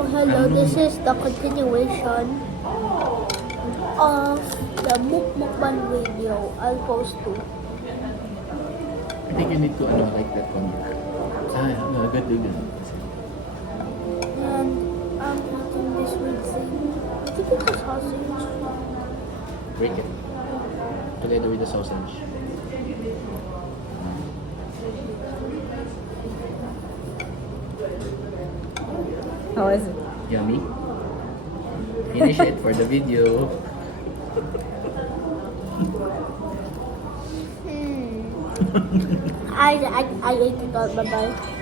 Oh, hello. This is the continuation of the Mukbang video I'll post to. I think you need to like that one. No, good. And I'm eating this weird thing. I think it's a sausage. Break it. Together with the sausage. How is it? Yummy. Finish it for the video. I ate it all. Bye-bye.